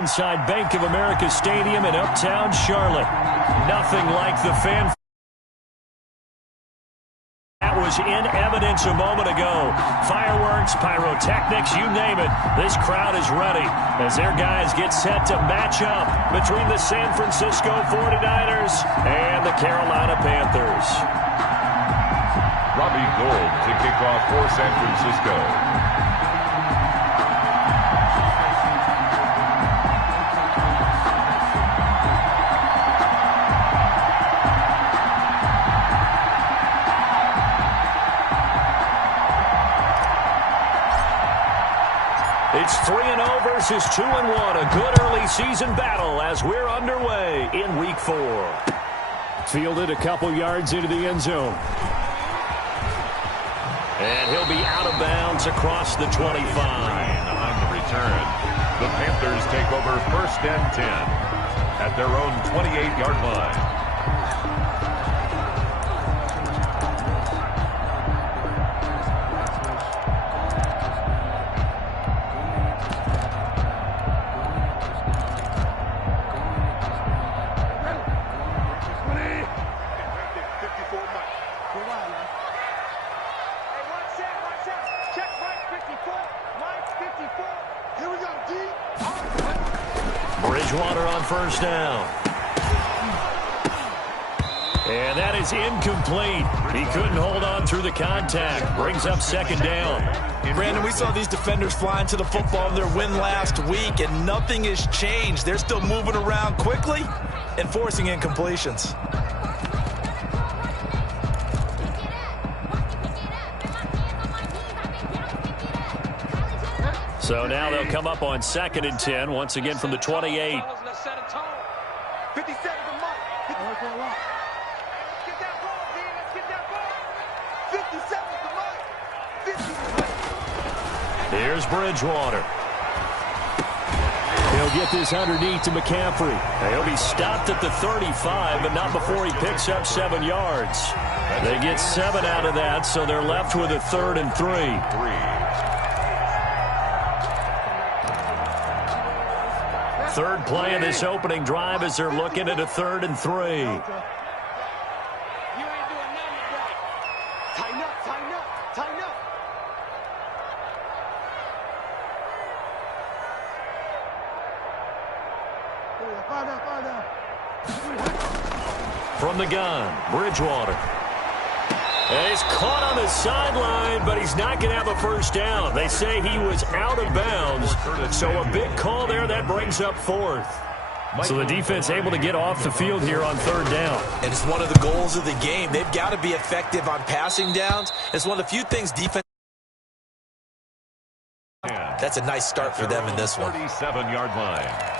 Inside Bank of America Stadium in Uptown Charlotte. Nothing like the fan. That was in evidence a moment ago. Fireworks, pyrotechnics, you name it. This crowd is ready as their guys get set to match up between the San Francisco 49ers and the Carolina Panthers. Robbie Gould to kick off for San Francisco. It's 3-0 versus 2-1. A good early season battle as we're underway in Week 4. Fielded a couple yards into the end zone. And he'll be out of bounds across the 25. On the return, the Panthers take over 1st and 10 at their own 28-yard line. Bridgewater on 1st down. And that is incomplete. He couldn't hold on through the contact. Brings up 2nd down. Brandon, we saw these defenders flying to the football in their win last week, and nothing has changed. They're still moving around quickly and forcing incompletions. So now they'll come up on 2nd and 10, once again from the 28. 57 to Mike. Get that ball, D. Let's get that ball. 57 to Mike. Here's Bridgewater. He'll get this underneath to McCaffrey. He'll be stopped at the 35, but not before he picks up 7 yards. They get 7 out of that, so they're left with a 3rd and 3. Third play of this opening drive as they're looking at a 3rd and 3. You ain't doing nothing today. Tighten up, tighten up, tighten up. From the gun, Bridgewater. And he's caught on the sideline, but he's not going to have a 1st down. They say he was out of bounds, so a big call there. That brings up 4th. So the defense able to get off the field here on 3rd down. And it's one of the goals of the game. They've got to be effective on passing downs. It's one of the few things defense. That's a nice start for them in this one. 37-yard line.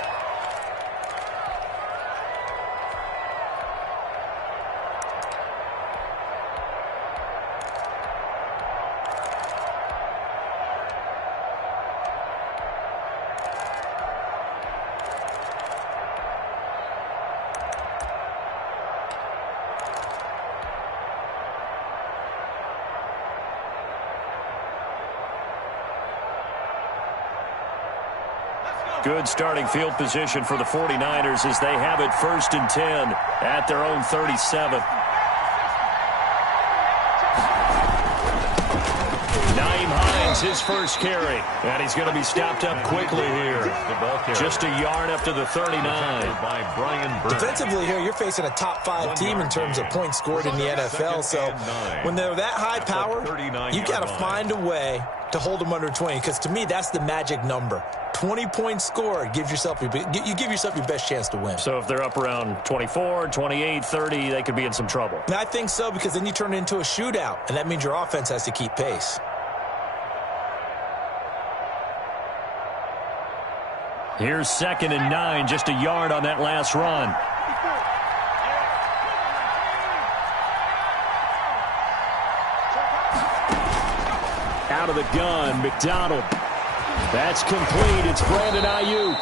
Good starting field position for the 49ers as they have it 1st and 10 at their own 37. Naeem Hines, his first carry. And he's going to be stopped up quickly here. Just a yard up to the 39. By Brian Burns. Defensively here, you're facing a top 5 team in terms of points scored in the NFL. So when they're that high power, you got to find a way to hold them under 20, because to me, that's the magic number. 20 points scored, you give yourself your best chance to win. So if they're up around 24, 28, 30, they could be in some trouble. And I think so, because then you turn it into a shootout, and that means your offense has to keep pace. Here's 2nd and 9, just a yard on that last run. Out of the gun, McDonald. That's complete. It's Brandon Ayuk.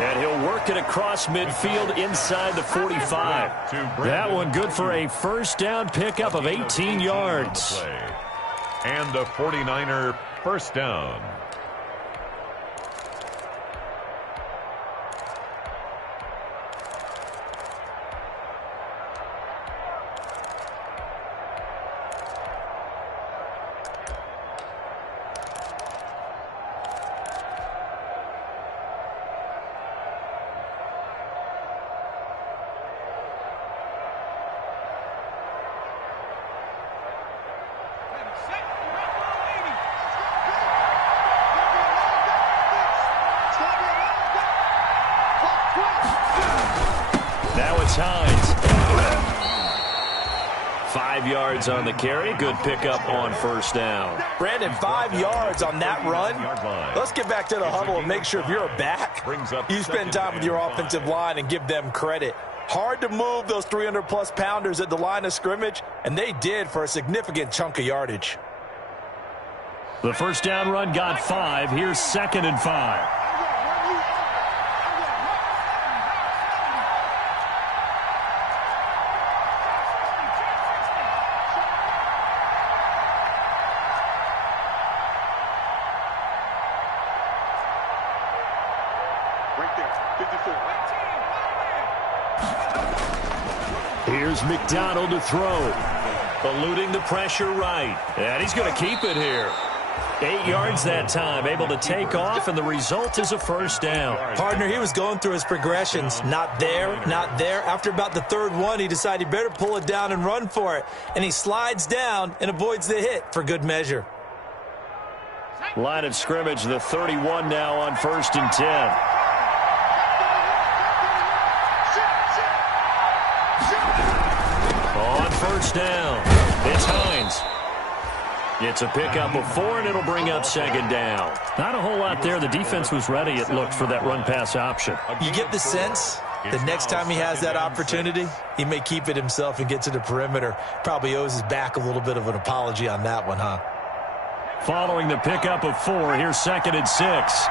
And he'll work it across midfield inside the 45. That one good for a 1st down pickup of 18 yards. And a 49er 1st down. Now it's Hines. 5 yards on the carry. Good pickup on first down. Brandon, 5 yards on that run. Let's get back to the huddle and make sure if you're a back, you spend time with your offensive line and give them credit. Hard to move those 300-plus pounders at the line of scrimmage, and they did for a significant chunk of yardage. The first down run got 5. Here's 2nd and 5. Here's McDonald to throw. Eluding the pressure right. And he's going to keep it here. 8 yards that time, able to take off, and the result is a first down. Partner, he was going through his progressions. Not there, not there. After about the third one, he decided he better pull it down and run for it. And he slides down and avoids the hit for good measure. Line of scrimmage, the 31 now on 1st and 10. On first down, it's Hines. It's a pickup of 4, and it'll bring up 2nd down. Not a whole lot there. The defense was ready, it looked, for that run-pass option. You get the sense the next time he has that opportunity, he may keep it himself and get to the perimeter. Probably owes his back a little bit of an apology on that one, huh? Following the pickup of 4, here's 2nd and 6.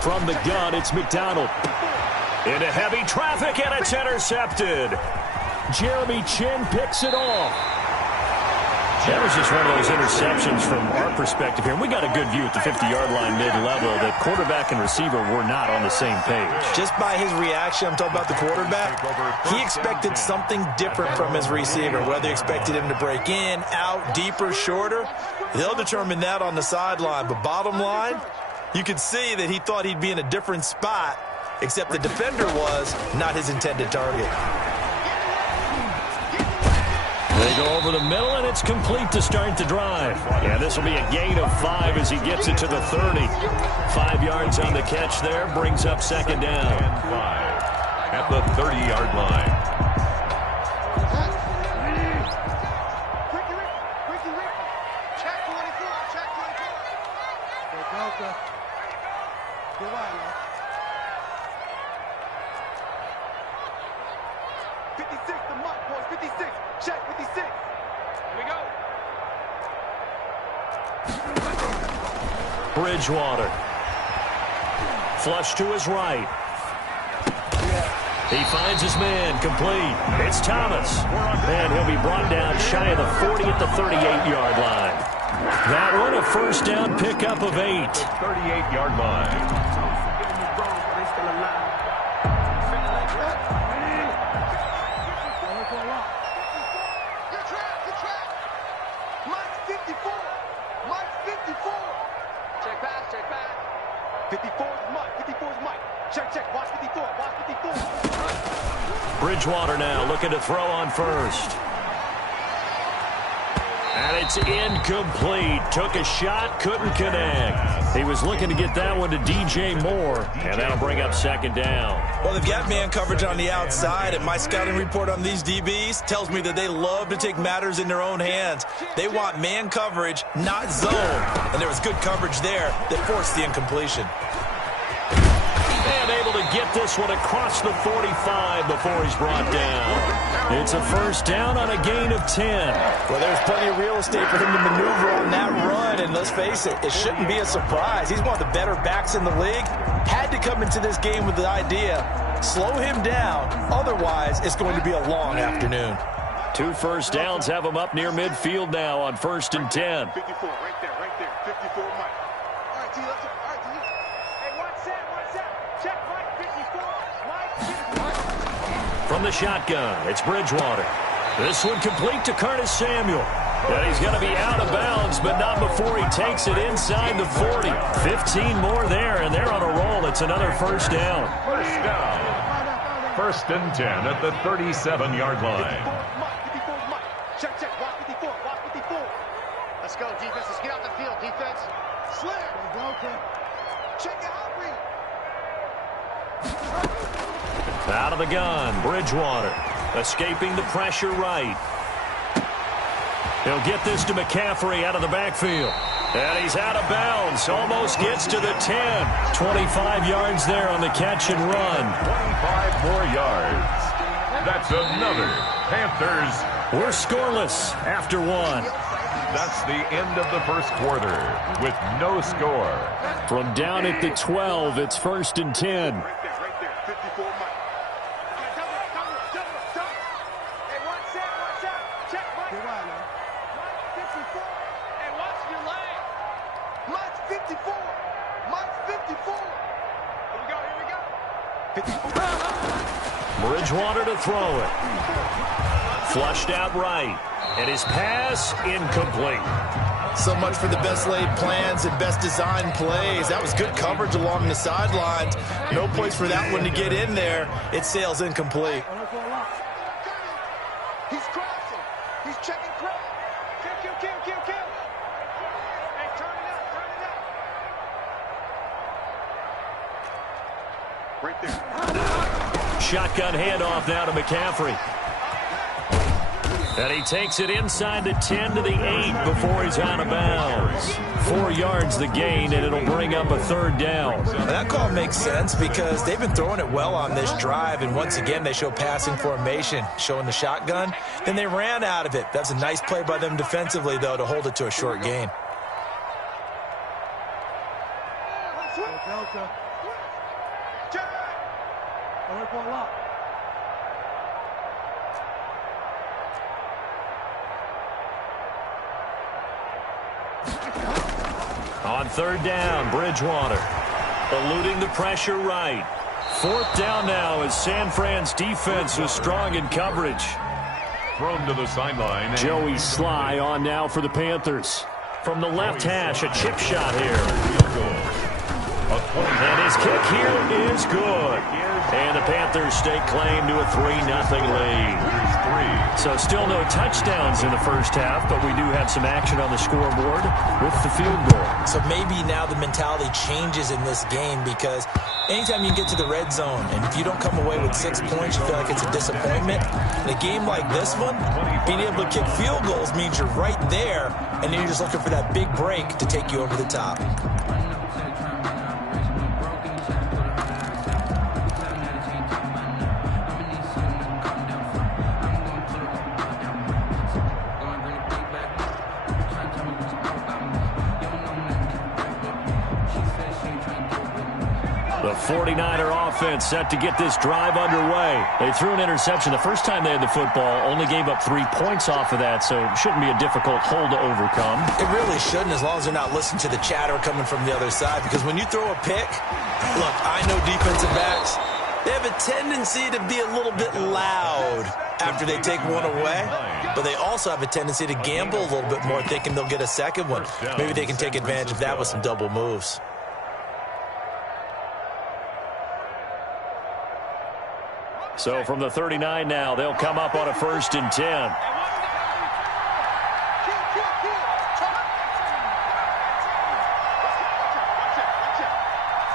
From the gun, it's McDonald. Into heavy traffic, and it's intercepted. Jeremy Chin picks it off. That was just one of those interceptions from our perspective here. And we got a good view at the 50-yard line mid-level. The quarterback and receiver were not on the same page. Just by his reaction, I'm talking about the quarterback, he expected something different from his receiver, whether he expected him to break in, out, deeper, shorter. They'll determine that on the sideline. But bottom line, you could see that he thought he'd be in a different spot, except the defender was not his intended target. They go over the middle, and it's complete to start the drive. And this will be a gain of 5 as he gets it to the 30. 5 yards on the catch there, brings up 2nd down. And 5 at the 30-yard line. Check 24, check 24. Go on, man. 56, the mark, boys, 56. Check 56. Here we go. Bridgewater. Flush to his right. He finds his man, complete. It's Thomas. And he'll be brought down shy of the 40 at the 38-yard line. That one a first down pickup of 8. 38-yard line. Check back, check back. 54 is Mike, 54 is Mike. Check, check, watch 54, watch 54. Bridgewater now looking to throw on first. And it's incomplete. Took a shot, couldn't connect. He was looking to get that one to DJ Moore, and that'll bring up 2nd down. Well, they've got man coverage on the outside, and my scouting report on these DBs tells me that they love to take matters in their own hands. They want man coverage, not zone. And there was good coverage there that forced the incompletion. And able to get this one across the 45 before he's brought down. It's a first down on a gain of 10. Well, there's plenty of real estate for him to maneuver on that run, and let's face it, it shouldn't be a surprise. He's one of the better backs in the league. Had to come into this game with the idea, slow him down, otherwise it's going to be a long afternoon. 2 first downs have him up near midfield now on 1st and 10. 54, right there, 54, Mike. All right, T, let's go. All right, T. Hey, one set. Check, Mike, 54. Mike, 54. From the shotgun, it's Bridgewater. This one complete to Curtis Samuel. And he's going to be out of bounds, but not before he takes it inside the 40. 15 more there, and they're on a roll. It's another first down. First down. First and 10 at the 37-yard line. 54 Mike. Check, walk 54, walk 54. Let's go, defense. Let's get out the field, defense. Slam. Check it out, read. Out of the gun, Bridgewater. Escaping the pressure right. He'll get this to McCaffrey out of the backfield. And he's out of bounds. Almost gets to the 10. 25 yards there on the catch and run. 25 more yards. That's another Panthers. We're scoreless after one. That's the end of the first quarter with no score. From down at the 12, it's first and 10. Right there. 54 Mike. Double. Hey, watch out. Check, Mike. Mike 54. And watch your leg. Mike's 54. Mike's 54. Here we go. 54. Bridgewater to throw it. Flushed out right. And his pass incomplete. So much for the best laid plans and best designed plays. That was good coverage along the sidelines. No place for that one to get in there. It sails incomplete. He's crossing. He's checking cross. Kill. Hey, turn it up. Right there. Shotgun handoff now to McCaffrey. And he takes it inside the 10 to the 8 before he's out of bounds. 4 yards the gain, and it'll bring up a third down. That call makes sense because they've been throwing it well on this drive, and once again they show passing formation, showing the shotgun. Then they ran out of it. That's a nice play by them defensively, though, to hold it to a short gain. On third down, Bridgewater eluding the pressure right. Fourth down now as San Fran's defense was strong in coverage. Thrown to the sideline. Joey Sly on now for the Panthers. From the left hash, a chip shot here. And his kick here is good. And the Panthers stake claim to a 3-0 lead. So still no touchdowns in the first half, but we do have some action on the scoreboard with the field goal. So maybe now the mentality changes in this game because anytime you get to the red zone and if you don't come away with 6 points, you feel like it's a disappointment. In a game like this one, being able to kick field goals means you're right there, and then you're just looking for that big break to take you over the top. The 49er offense set to get this drive underway. They threw an interception the first time they had the football, only gave up 3 points off of that, so it shouldn't be a difficult hole to overcome. It really shouldn't, as long as they're not listening to the chatter coming from the other side, because when you throw a pick, look, I know defensive backs, they have a tendency to be a little bit loud after they take one away, but they also have a tendency to gamble a little bit more, thinking they'll get a second one. Maybe they can take advantage of that with some double moves. So from the 39 now, they'll come up on a 1st and 10.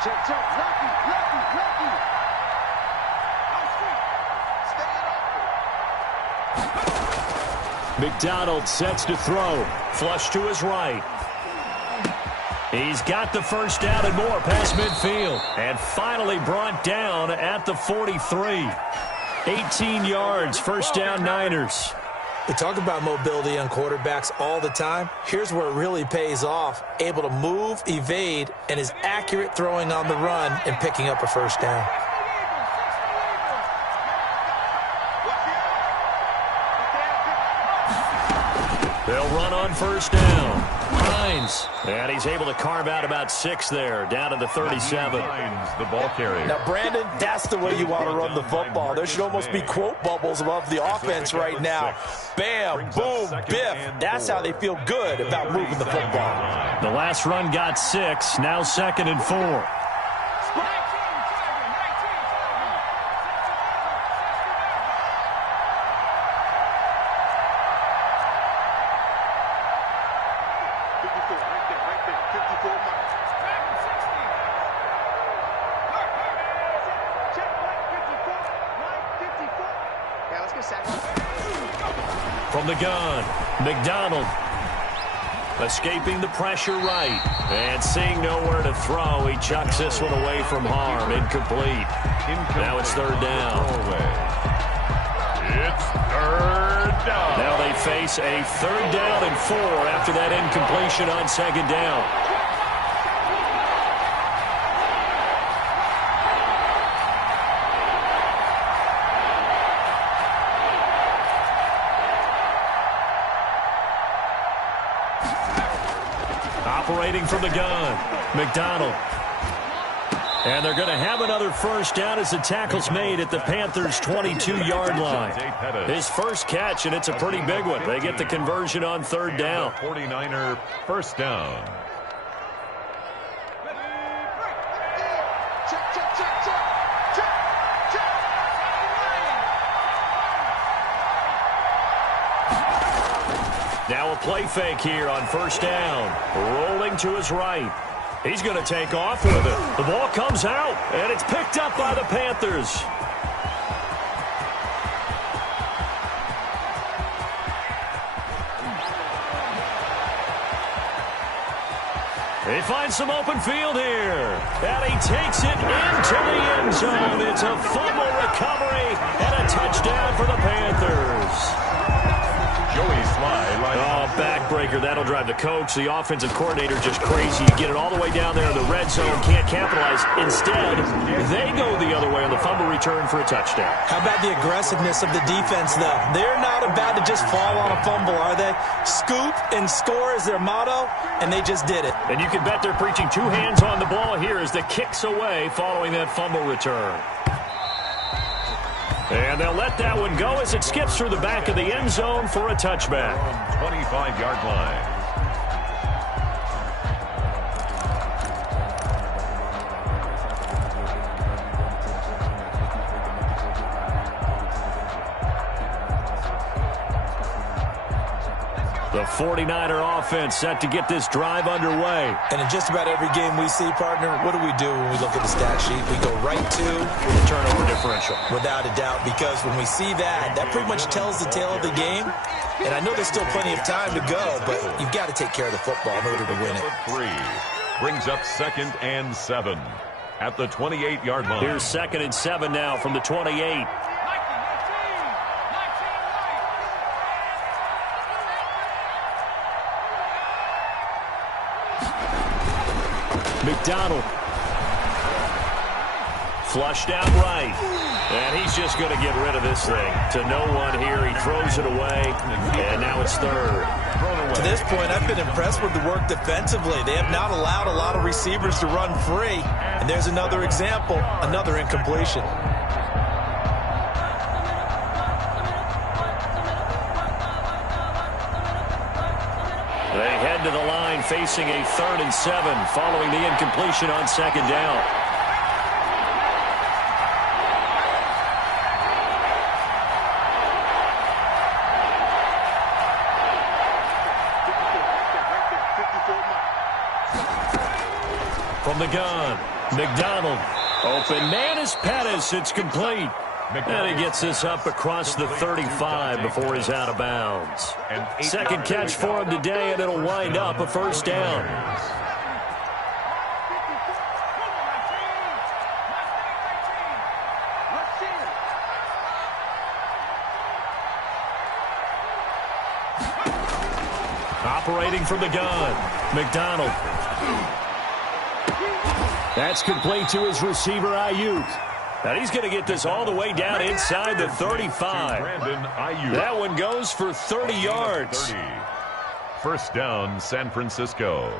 Check. Lucky. McDonald sets to throw. Flush to his right. He's got the first down and more past midfield. And finally brought down at the 43. 18 yards, first down Niners. We talk about mobility on quarterbacks all the time. Here's where it really pays off. Able to move, evade, and is accurate throwing on the run and picking up a first down. They'll run on first down. Hines. And he's able to carve out about 6 there, down to the 37. Hines, the ball carrier. Now, Brandon, that's the way you want to run the football. There should almost be quote bubbles above the offense right now. Bam, boom, biff. That's how they feel good about moving the football. The last run got 6, now 2nd and 4. From the gun, McDonald. Escaping the pressure right. And seeing nowhere to throw, he chucks this one away from harm. Incomplete. Now it's third down. It's third down. Now they face a third down and 4 after that incompletion on second down. Operating from the gun, McDonald. And they're going to have another first down as the tackle's made at the Panthers' 22-yard line. His first catch, and it's a pretty big one. They get the conversion on third down. 49er first down. Now a play fake here on first down. Rolling to his right. He's going to take off with it. The ball comes out, and it's picked up by the Panthers. He finds some open field here, and he takes it into the end zone. It's a fumble recovery and a touchdown for the Panthers. Joey Sly. Backbreaker. That'll drive the coach, the offensive coordinator, just crazy. You get it all the way down there in the red zone, can't capitalize. Instead, they go the other way on the fumble return for a touchdown. How about the aggressiveness of the defense, though? They're not about to just fall on a fumble, are they? Scoop and score is their motto, and they just did it. And you can bet they're preaching two hands on the ball here as the kicks away following that fumble return. And they'll let that one go as it skips through the back of the end zone for a touchback. 25-yard line. The 49er offense set to get this drive underway. And in just about every game we see, partner, what do we do when we look at the stat sheet? We go right to the turnover differential. Without a doubt, because when we see that, that pretty much tells the tale of the game. And I know there's still plenty of time to go, but you've got to take care of the football in order to win it. 3 brings up 2nd and 7 at the 28-yard line. Here's 2nd and 7 now from the 28. McDonald. Flushed out right. And he's just going to get rid of this thing. To no one here. He throws it away. And now it's third. To this point, I've been impressed with the work defensively. They have not allowed a lot of receivers to run free. And there's another example, another incompletion. They head to the line facing a 3rd and 7 following the incompletion on second down. From the gun, McDonald. Open man is Pettis. It's complete. And he gets this up across the 35 before he's out of bounds. Second catch for him today, and it'll wind up a first down. Operating from the gun, McDonald. That's complete to his receiver, Ayuk. And he's going to get this all the way down inside the 35. That one goes for 30 yards. First down, San Francisco.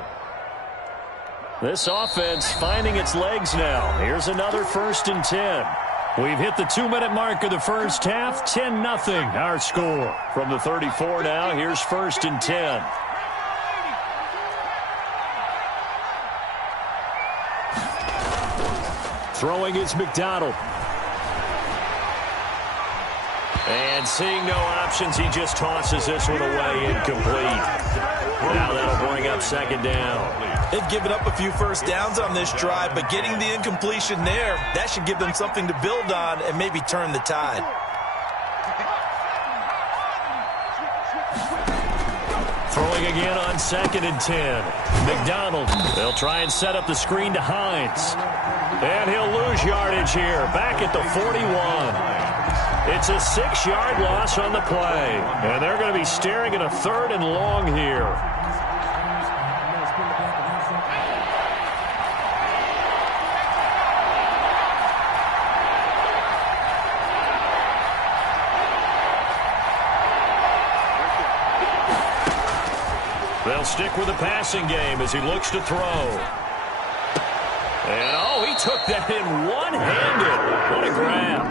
This offense finding its legs now. Here's another 1st and 10. We've hit the 2-minute mark of the first half. 10-0 our score. From the 34 now, here's 1st and 10. Throwing is McDonald. And seeing no options, he just tosses this one away, incomplete. Now that'll bring up second down. They've given up a few first downs on this drive, but getting the incompletion there, that should give them something to build on and maybe turn the tide. Throwing again on 2nd and 10. McDonald, they'll try and set up the screen to Hines. And he'll lose yardage here, back at the 41. It's a 6-yard loss on the play. And they're going to be staring at a 3rd and long here. They'll stick with the passing game as he looks to throw. And, oh, he took that in one-handed. What a grab.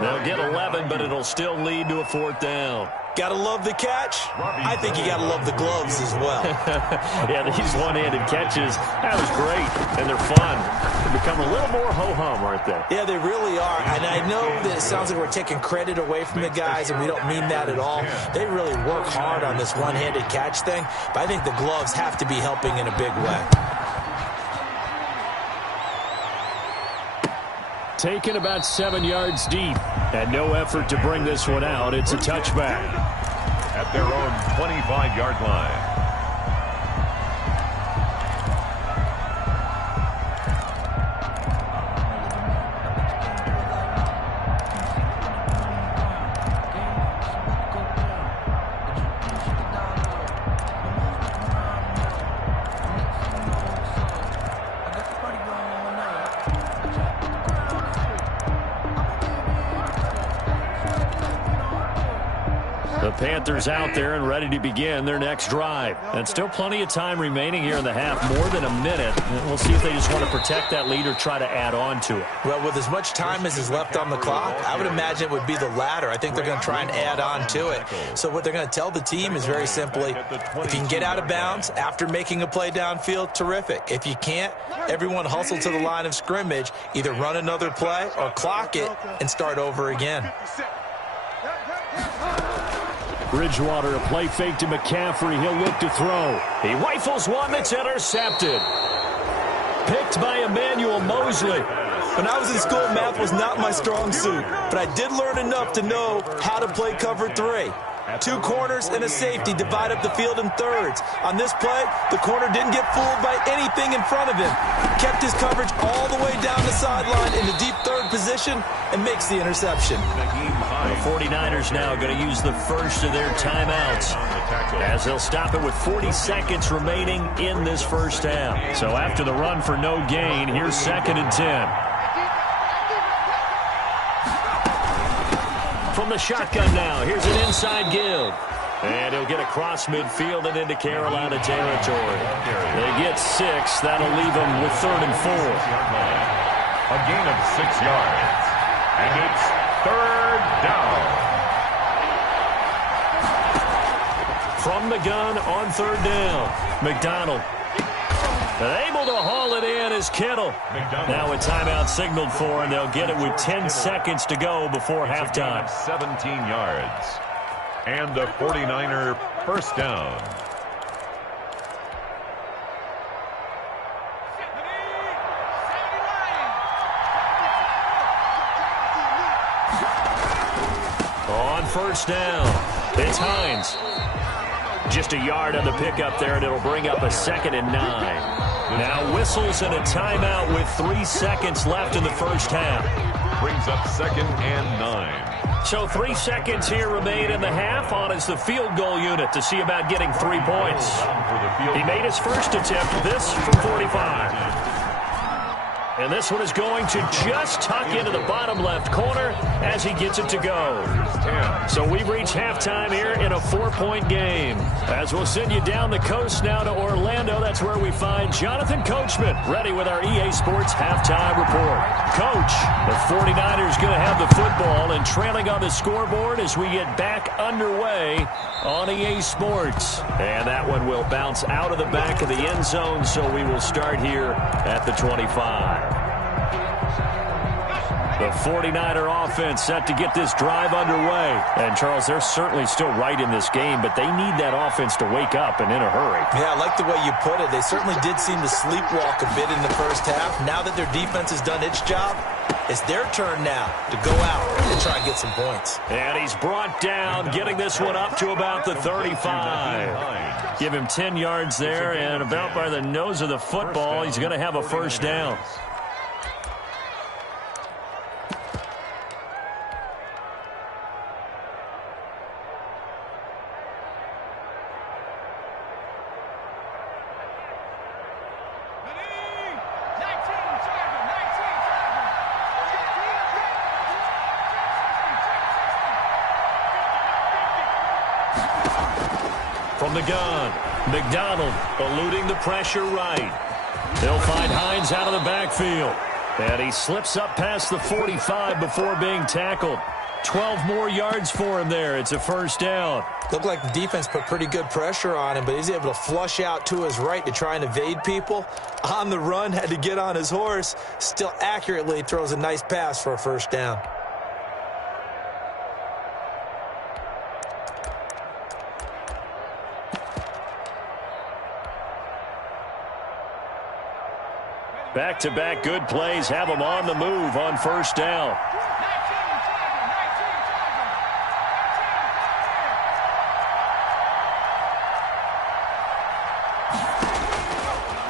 They'll get 11, but it'll still lead to a 4th down. Gotta love the catch. I think you gotta love the gloves as well. Yeah, these one-handed catches, that was great, and they're fun. They become a little more ho-hum, aren't they? Yeah, they really are. And I know that it sounds like we're taking credit away from the guys, and we don't mean that at all. They really work hard on this one-handed catch thing, but I think the gloves have to be helping in a big way. Taken about 7 yards deep, and no effort to bring this one out. It's a touchback. At their own 25-yard line. The Panthers out there and ready to begin their next drive. And still plenty of time remaining here in the half, more than a minute. We'll see if they just want to protect that lead or try to add on to it. Well, with as much time as is left on the clock, I would imagine it would be the latter. I think they're going to try and add on to it. So what they're going to tell the team is very simply, if you can get out of bounds after making a play downfield, terrific. If you can't, everyone hustle to the line of scrimmage, either run another play or clock it and start over again. Bridgewater, a play fake to McCaffrey. He'll look to throw. He rifles one that's intercepted. Picked by Emmanuel Mosley. When I was in school, math was not my strong suit, but I did learn enough to know how to play cover 3. 2 corners and a safety divide up the field in thirds. On this play, the corner didn't get fooled by anything in front of him. Kept his coverage all the way down the sideline in the deep third position and makes the interception. The 49ers now going to use the first of their timeouts as they'll stop it with 40 seconds remaining in this first half. So after the run for no gain, here's 2nd and 10. From the shotgun now, here's an inside give. And he'll get across midfield and into Carolina territory. They get 6. That'll leave them with 3rd and 4. A gain of 6 yards. And it's 3rd down. From the gun on 3rd down, McDonald. Able to haul it in is Kittle. Now a timeout signaled for, and they'll get it with 10 seconds to go before halftime. 17 yards. And the 49er first down. On first down, it's Hines. Just a yard on the pickup there, and it'll bring up a 2nd and 9. Now whistles and a timeout with 3 seconds left in the first half. Brings up 2nd and 9. So 3 seconds here remain in the half. On is the field goal unit to see about getting 3 points. He made his first attempt, this from 45. And this one is going to just tuck into the bottom left corner as he gets it to go. So we've reached halftime here in a 4-point game. As we'll send you down the coast now to Orlando, that's where we find Jonathan Coachman ready with our EA Sports halftime report. Coach, the 49ers going to have the football and trailing on the scoreboard as we get back underway on EA Sports. And that one will bounce out of the back of the end zone, so we will start here at the 25. The 49er offense set to get this drive underway. And, Charles, they're certainly still right in this game, but they need that offense to wake up and in a hurry. Yeah, I like the way you put it. They certainly did seem to sleepwalk a bit in the first half. Now that their defense has done its job, it's their turn now to go out and try and get some points. And he's brought down, getting this one up to about the 35. Give him 10 yards there, and about by the nose of the football, he's going to have a first down. From the gun, McDonald eluding the pressure right. They'll find Hines out of the backfield. And he slips up past the 45 before being tackled. 12 more yards for him there. It's a first down. Looked like the defense put pretty good pressure on him, but he's able to flush out to his right to try and evade people. On the run, had to get on his horse. Still accurately throws a nice pass for a first down. Back-to-back good plays have him on the move on first down.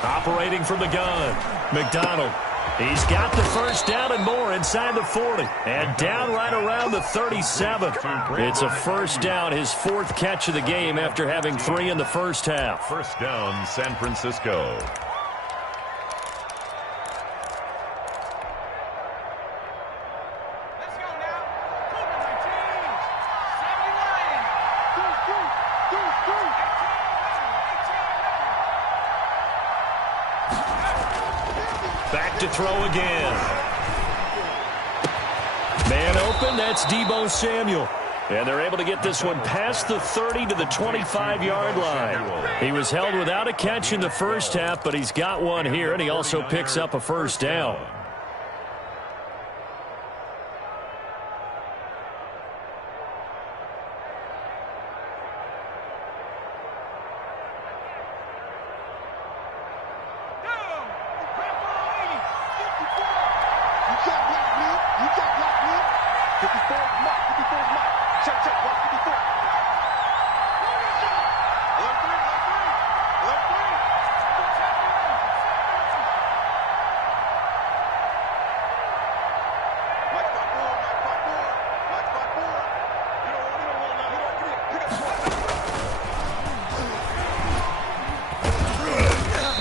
Operating from the gun, McDonald. He's got the first down and more inside the 40. And down right around the 37. It's a first down, his fourth catch of the game after having 3 in the first half. First down, San Francisco. Back to throw again. Man open, that's Deebo Samuel. And they're able to get this one past the 30 to the 25-yard line. He was held without a catch in the first half, but he's got one here, and he also picks up a first down.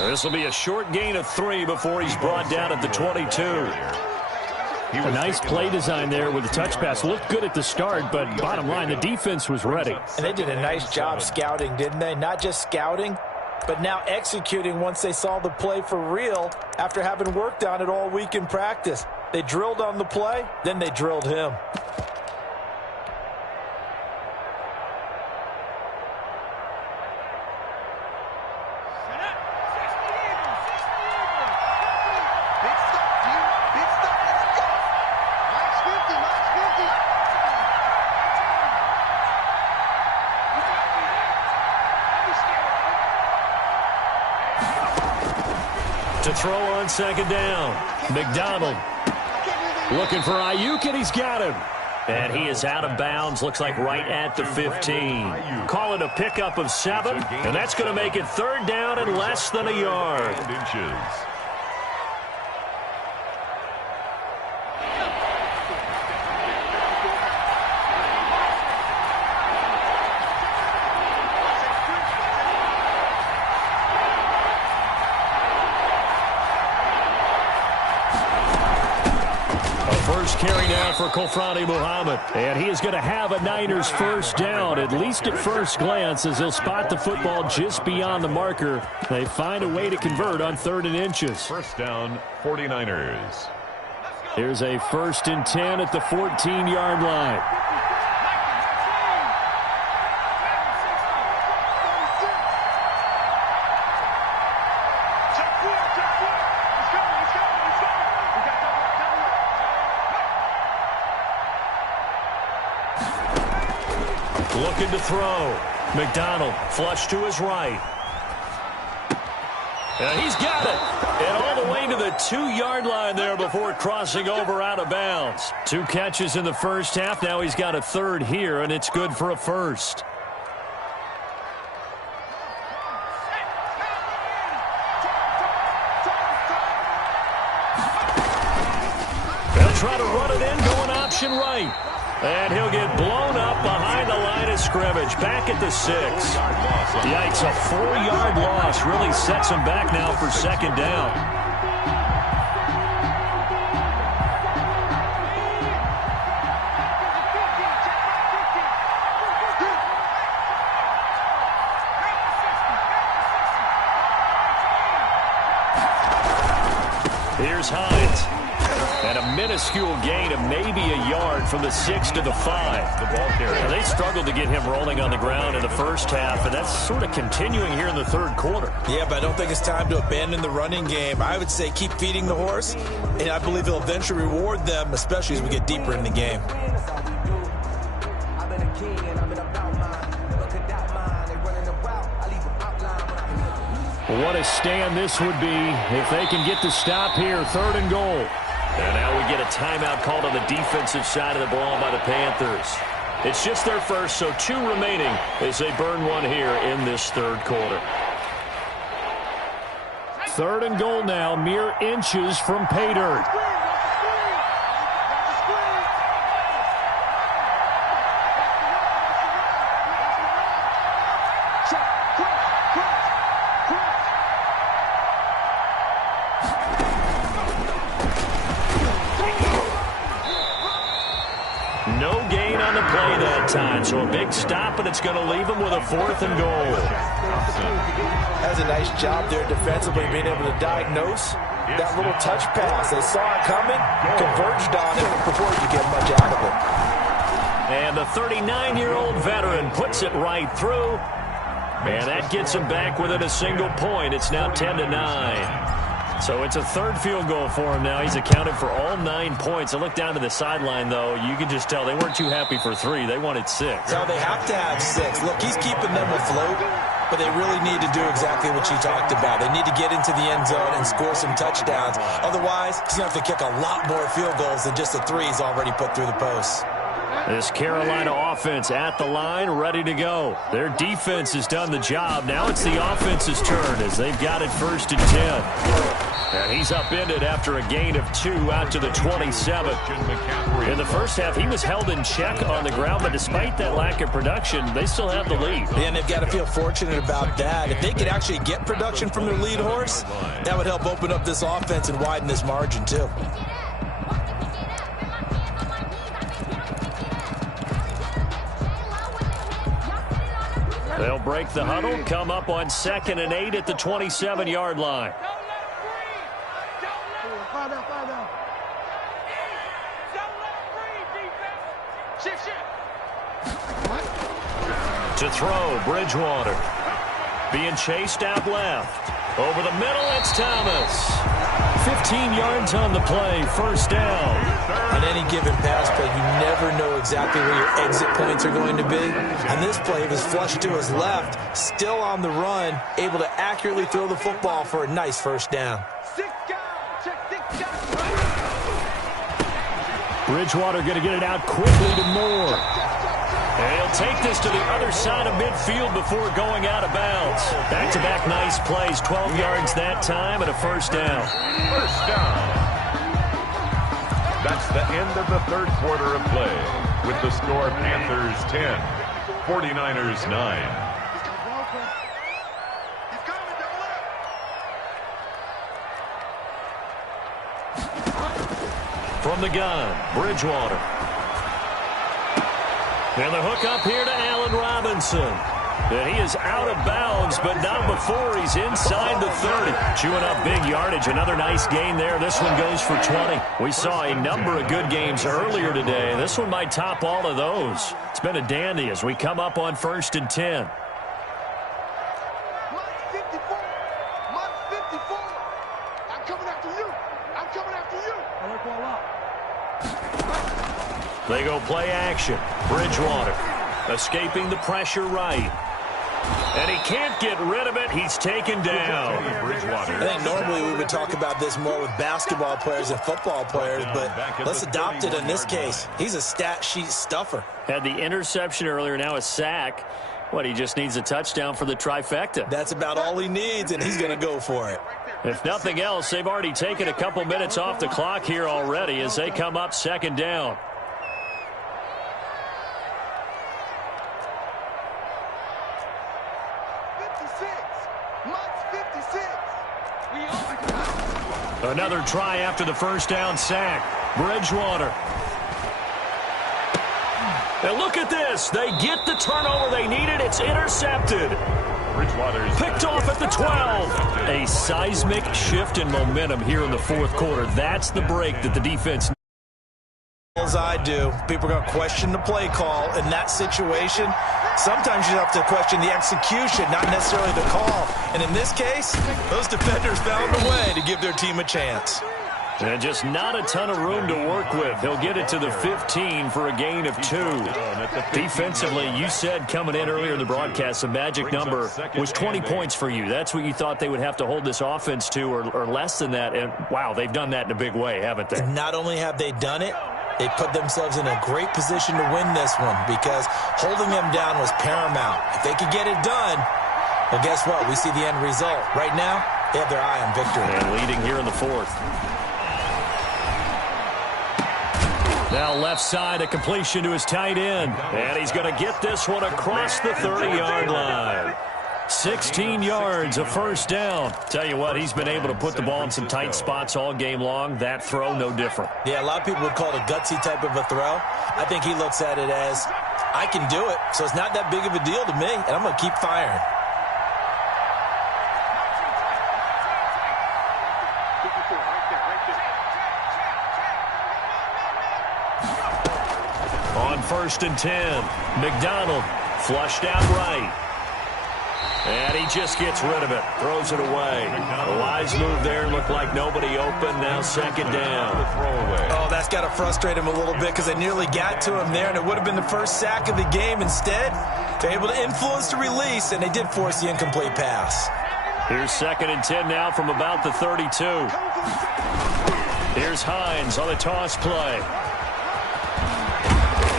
This will be a short gain of 3 before he's brought down at the 22. A nice play design there with the touch pass. Looked good at the start, but bottom line, the defense was ready. And they did a nice job scouting, didn't they? Not just scouting, but now executing once they saw the play for real after having worked on it all week in practice. They drilled on the play, then they drilled him. To throw on second down. McDonald looking for Ayuk, and he's got him. And he is out of bounds, looks like right at the 15. Call it a pickup of 7, and that's going to make it third down and less than a yard. First carry now for Kofrani Muhammad. And he is going to have a Niners first down, at least at first glance, as he'll spot the football just beyond the marker. They find a way to convert on 3rd and inches. First down, 49ers. Here's a 1st and 10 at the 14-yard line. Looking to throw. McDonald flush to his right. And he's got it. And all the way to the 2-yard line there before crossing over out of bounds. 2 catches in the first half. Now he's got a 3rd here, and it's good for a first. try to run it in, going option right. And he'll get blown up behind the line of scrimmage, back at the 6. Yikes, a 4-yard loss really sets him back now for second down. Here's Hines. And a minuscule gain of maybe a yard from the 6 to the 5. The ball carrier. Now, they struggled to get him rolling on the ground in the first half, and that's sort of continuing here in the third quarter. Yeah, but I don't think it's time to abandon the running game. I would say keep feeding the horse, and I believe he'll eventually reward them, especially as we get deeper in the game. What a stand this would be if they can get the stop here, 3rd and goal. And now we get a timeout called on the defensive side of the ball by the Panthers. It's just their first, so 2 remaining as they burn one here in this third quarter. 3rd and goal now, mere inches from pay dirt. So a big stop, and it's going to leave him with a 4th and goal. That's a nice job there defensively, being able to diagnose that little touch pass. They saw it coming, converged on it before you get much out of it. And the 39-year-old veteran puts it right through. And that gets him back within a single point. It's now 10-9. So it's a 3rd field goal for him now. He's accounted for all 9 points. I look down to the sideline, though. You can just tell they weren't too happy for 3. They wanted 6. No, they have to have 6. Look, he's keeping them afloat, but they really need to do exactly what you talked about. They need to get into the end zone and score some touchdowns. Otherwise, he's going to have to kick a lot more field goals than just the 3 he's already put through the posts. This Carolina offense at the line, ready to go. Their defense has done the job. Now it's the offense's turn as they've got it 1st and 10. And he's upended after a gain of 2 out to the 27. In the first half, he was held in check on the ground, but despite that lack of production, they still have the lead. And they've got to feel fortunate about that. If they could actually get production from their lead horse, that would help open up this offense and widen this margin, too. They'll break the huddle, come up on 2nd and 8 at the 27-yard line. To throw, Bridgewater. Being chased out left. Over the middle, it's Thomas. 15 yards on the play, 1st down. On any given pass play, you never know exactly where your exit points are going to be. On this play, he was flushed to his left, still on the run, able to accurately throw the football for a nice 1st down. Bridgewater going to get it out quickly to Moore. And he'll take this to the other side of midfield before going out of bounds. Back-to-back nice plays, 12 yards that time and a 1st down. 1st down. That's the end of the 3rd quarter of play with the score Panthers 10, 49ers 9. From the gun, Bridgewater. And the hook up here to Allen Robinson. And he is out of bounds, but not before he's inside the 30. Chewing up big yardage. Another nice gain there. This one goes for 20. We saw a number of good games earlier today. This one might top all of those. It's been a dandy as we come up on 1st and 10. They go play action. Bridgewater escaping the pressure right. And he can't get rid of it. He's taken down. I think normally we would talk about this more with basketball players and football players, but let's adopt it in this case. He's a stat sheet stuffer. Had the interception earlier, now a sack. What, he just needs a touchdown for the trifecta. That's about all he needs, and he's going to go for it. If nothing else, they've already taken a couple minutes off the clock here already as they come up second down. Another try after the first down sack. Bridgewater. And look at this. They get the turnover they needed. It's intercepted. Bridgewater's picked off at the 12. A seismic shift in momentum here in the fourth quarter. That's the break that the defense needs. As I do, people are going to question the play call in that situation. Sometimes you have to question the execution, not necessarily the call. And in this case, those defenders found a way to give their team a chance. And just not a ton of room to work with. He'll get it to the 15 for a gain of 2. Defensively, you said coming in earlier in the broadcast, the magic number was 20 points for you. That's what you thought they would have to hold this offense to, or less than that. And, wow, they've done that in a big way, haven't they? Not only have they done it, they put themselves in a great position to win this one because holding them down was paramount. If they could get it done, well, guess what? We see the end result. Right now, they have their eye on victory. And leading here in the fourth. Now left side, a completion to his tight end. And he's going to get this one across the 30-yard line. 16 yards, a first down. Tell you what, he's been able to put the ball in some tight spots all game long. That throw, no different. Yeah, a lot of people would call it a gutsy type of a throw. I think he looks at it as, I can do it, so it's not that big of a deal to me, and I'm going to keep firing. On 1st and 10, McDonald flushed out right. And he just gets rid of it, throws it away. A wise move there, looked like nobody open, now second down. Oh, that's got to frustrate him a little bit because they nearly got to him there, and it would have been the first sack of the game. Instead, they're able to influence the release, and they did force the incomplete pass. Here's 2nd and 10 now from about the 32. Here's Hines on the toss play.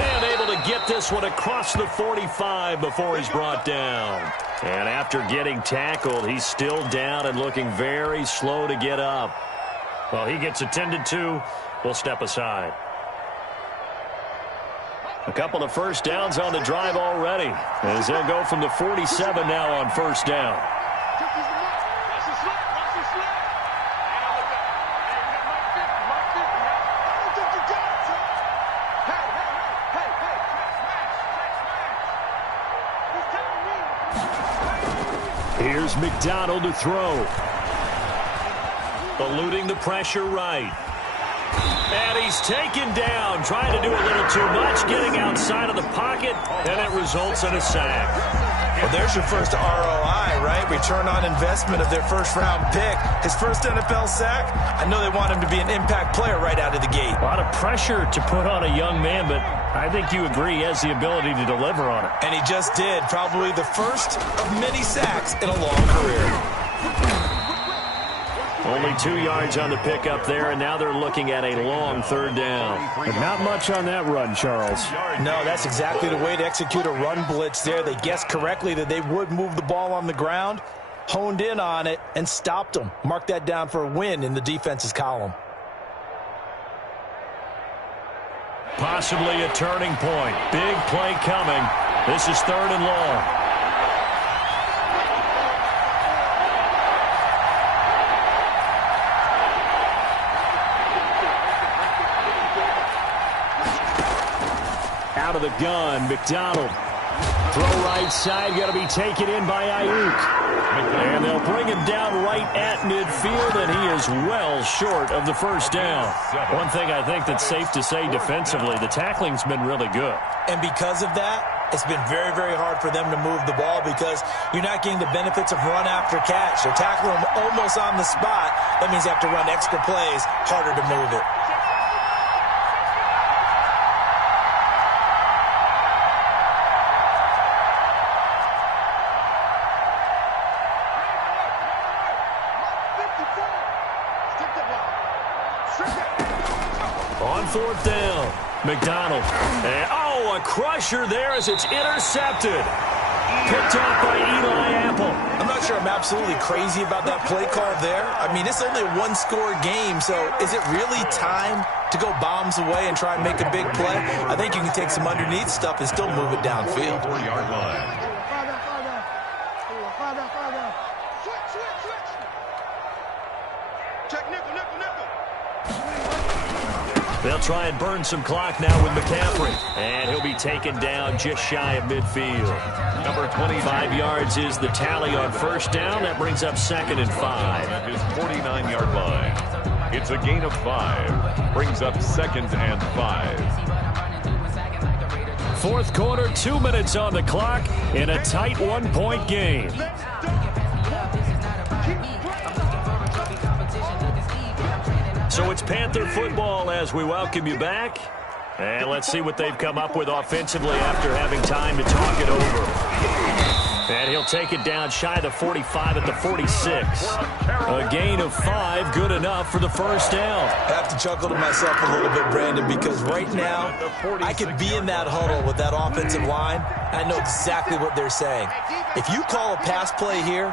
And able to get this one across the 45 before he's brought down. And after getting tackled, he's still down and looking very slow to get up. Well, he gets attended to. We'll step aside. A couple of first downs on the drive already, as they'll go from the 47 now on first down. Here's McDonald to throw. Eluding the pressure right. And he's taken down, trying to do a little too much, getting outside of the pocket, and it results in a sack. Well, there's your first ROI, right? Return on investment of their first-round pick. His first NFL sack, I know they want him to be an impact player right out of the gate. A lot of pressure to put on a young man, but I think you agree he has the ability to deliver on it. And he just did. Probably the first of many sacks in a long career. Only 2 yards on the pickup there, and now they're looking at a long third down. But not much on that run, Charles. No, that's exactly the way to execute a run blitz there. They guessed correctly that they would move the ball on the ground, honed in on it, and stopped them. Mark that down for a win in the defense's column. Possibly a turning point. Big play coming. This is 3rd and long. Out of the gun, McDonald. Throw right side, got to be taken in by Ayuk. And they'll bring him down right at midfield, and he is well short of the first down. One thing I think that's safe to say defensively, the tackling's been really good. And because of that, it's been very, very hard for them to move the ball because you're not getting the benefits of run after catch. They're tackling them almost on the spot. That means they have to run extra plays, harder to move it. On 4th down, McDonald. And, a crusher there as it's intercepted. Picked off by Eli Apple. I'm not sure I'm absolutely crazy about that play call there. I mean, it's only a one-score game, so is it really time to go bombs away and try and make a big play? I think you can take some underneath stuff and still move it downfield. 4-yard line. Check nickel, nickel, nickel. They'll try and burn some clock now with McCaffrey. And he'll be taken down just shy of midfield. Number 25 yards is the tally on first down. That brings up 2nd and 5. at his 49-yard line. It's a gain of 5. Brings up 2nd and 5. Fourth quarter, 2 minutes on the clock in a tight 1-point game. So it's Panther football as we welcome you back. And let's see what they've come up with offensively after having time to talk it over. And he'll take it down shy of the 45 at the 46. A gain of 5, good enough for the first down. I have to chuckle to myself a little bit, Brandon, because right now I could be in that huddle with that offensive line. I know exactly what they're saying. If you call a pass play here,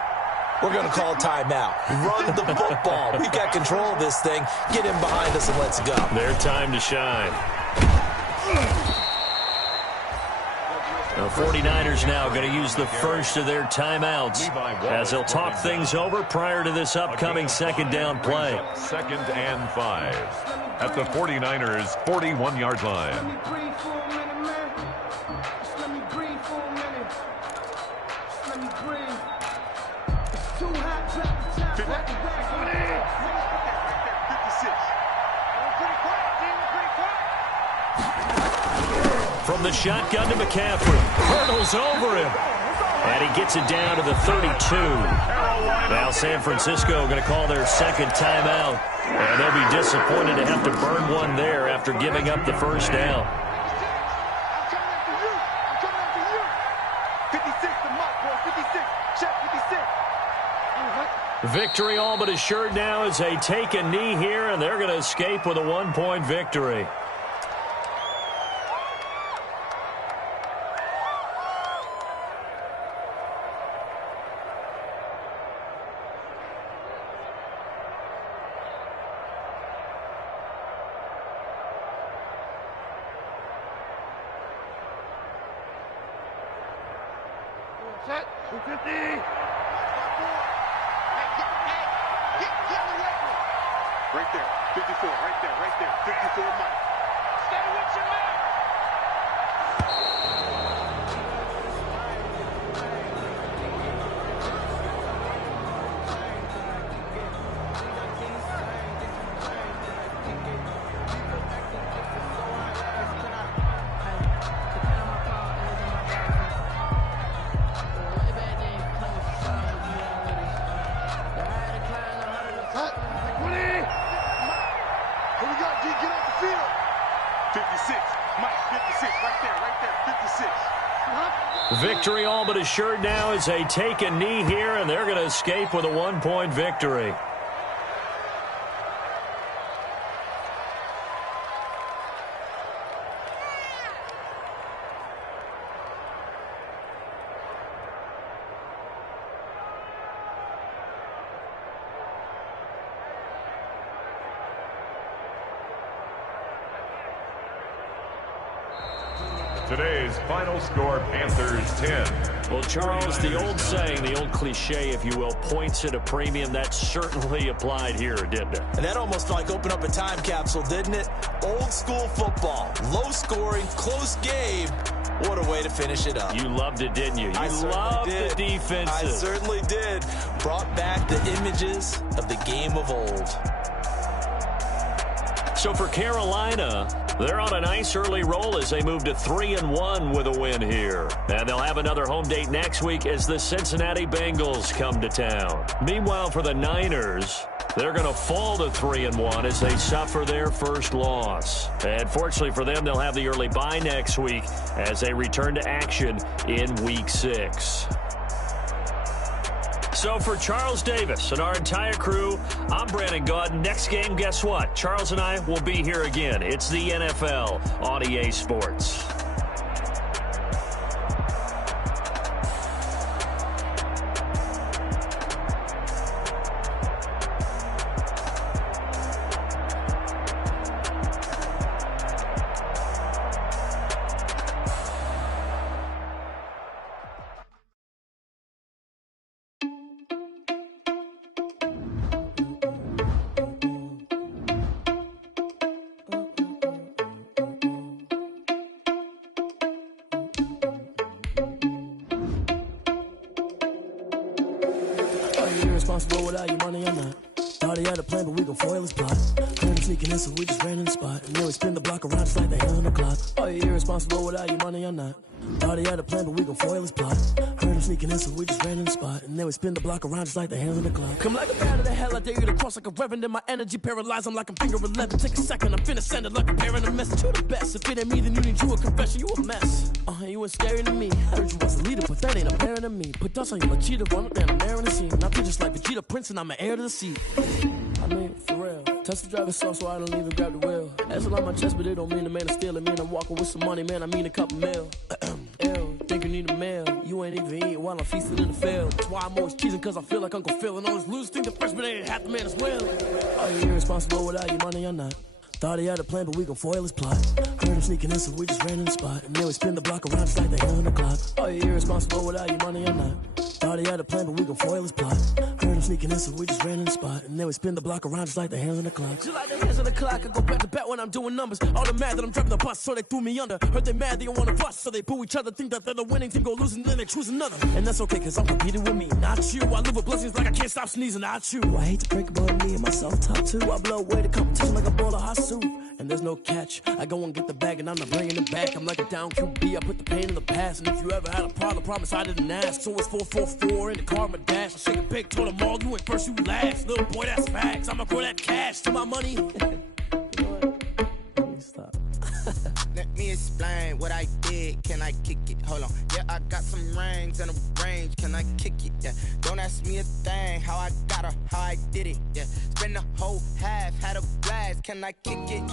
we're going to call a timeout. Run the football. We've got control of this thing. Get him behind us and let's go. Their time to shine. The 49ers now going to use the first of their timeouts as they'll talk things over prior to this upcoming second down play. 2nd and 5 at the 49ers' 41-yard line. From the shotgun to McCaffrey. Hurdles over him. And he gets it down to the 32. Now San Francisco going to call their second timeout. And they'll be disappointed to have to burn one there after giving up the first down. Victory all but assured now as they take a knee here, and they're going to escape with a 1-point victory. Set. 250. Right there, 54, right there, 54 Mike. Stay with your man. Victory all but assured now as they take a knee here, and they're going to escape with a 1-point victory. Today's final score, Panthers 10. Well, Charles, the old saying, the old cliche, if you will, points at a premium, that certainly applied here, didn't it? And that almost like opened up a time capsule, didn't it? Old school football, low scoring, close game. What a way to finish it up. You loved it, didn't you? You loved the defenses. I certainly did. Brought back the images of the game of old. So for Carolina, they're on a nice early roll as they move to 3-1 with a win here. And they'll have another home date next week as the Cincinnati Bengals come to town. Meanwhile, for the Niners, they're going to fall to 3-1 as they suffer their first loss. And fortunately for them, they'll have the early bye next week as they return to action in Week 6. So for Charles Davis and our entire crew, I'm Brandon Gaudin. Next game, guess what? Charles and I will be here again. It's the NFL on EA Sports. irresponsible without your money or not. Thought he had a plan, but we gon' foil his plot. Heard him sneaking in, so we just ran in the spot. And then we spin the block around just like the hell on the clock. Are you irresponsible without your money or not? Thought he had a plan, but we gon' foil his plot. Heard him sneaking in, so we just ran in the spot. And then we spin the block around just like the hands on the clock. Come like a bat of the hell, I dare you to cross like a reverend. And my energy paralyzed, I'm like I'm finger 11. Take a second, I'm finna send it like a parent a message to the best. If it ain't me, then you need you a confession, you a mess. You ain't staring at me. Heard you was a leader, but that ain't apparent to me. Put dust on you like cheetah, run up down the air in the scene. I feel just like Vegeta Prince, and I'm an heir to the seat. I mean, for real. Touch the driver's sauce, so I don't even grab the wheel. That's on my chest, but it don't mean the man is stealing. Mean I'm walking with some money, man, I mean a couple mil. Ew, think you need a meal. You ain't even eating while I'm feasting in the field. That's why I'm always cheesing, cause I feel like Uncle Phil. And all those losers think the freshman ain't half the man as well. Are you irresponsible without your money or not? Thought he had a plan, but we gon' foil his plot. Heard him sneaking in, so we just ran in the spot. And then we spin the block around just like the hell on the clock. Are you irresponsible without your money or not? Thought he had a plan, but we gon' foil his plot. Heard him sneaking in, so we just ran in the spot. And then we spin the block around just like the hands on the clock. Just like the hands on the clock, I go back to back when I'm doing numbers. All the mad that I'm driving the bus, so they threw me under. Heard they mad, they don't wanna bust, so they boo each other. Think that they're the winning team, go losing, then they choose another. And that's okay, cause I'm competing with me, not you. I live with blessings like I can't stop sneezing, not you. I hate to break about me and myself top two. I blow away the competition like a bowl of hot soup. And there's no catch. I go and get the bag and I'm not bringing it back. I'm like a down QB, I put the pain in the past. And if you ever had a problem, promise I didn't ask. So it's 444 in the car, my dash. I shake a big, told them all, you ain't first, you last. Little boy, that's facts. I'ma grow that cash to my money. You know what? Let me stop. Let me explain what I did. Can I kick it? Hold on. Yeah, I got some rings and a range. Can I kick it? Yeah. Don't ask me a thing. How I got her, how I did it. Yeah. Spend the whole half, had a blast. Can I kick it?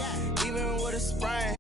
Even with a sprain.